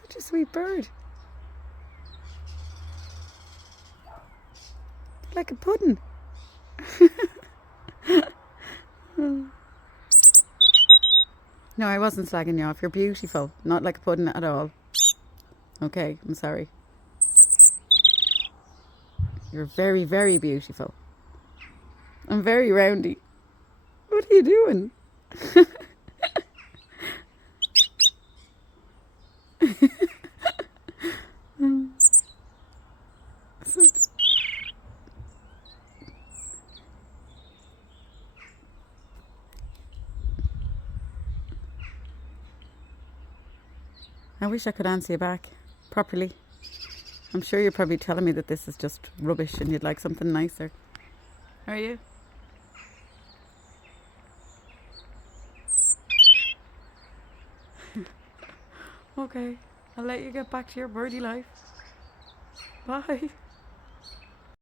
Such a sweet bird. Like a pudding. No, I wasn't slagging you off. You're beautiful. Not like a pudding at all. Okay, I'm sorry. You're very, very beautiful. I'm very roundy. What are you doing? I wish I could answer you back properly. I'm sure you're probably telling me that this is just rubbish and you'd like something nicer. Are you? Okay, I'll let you get back to your birdie life. Bye.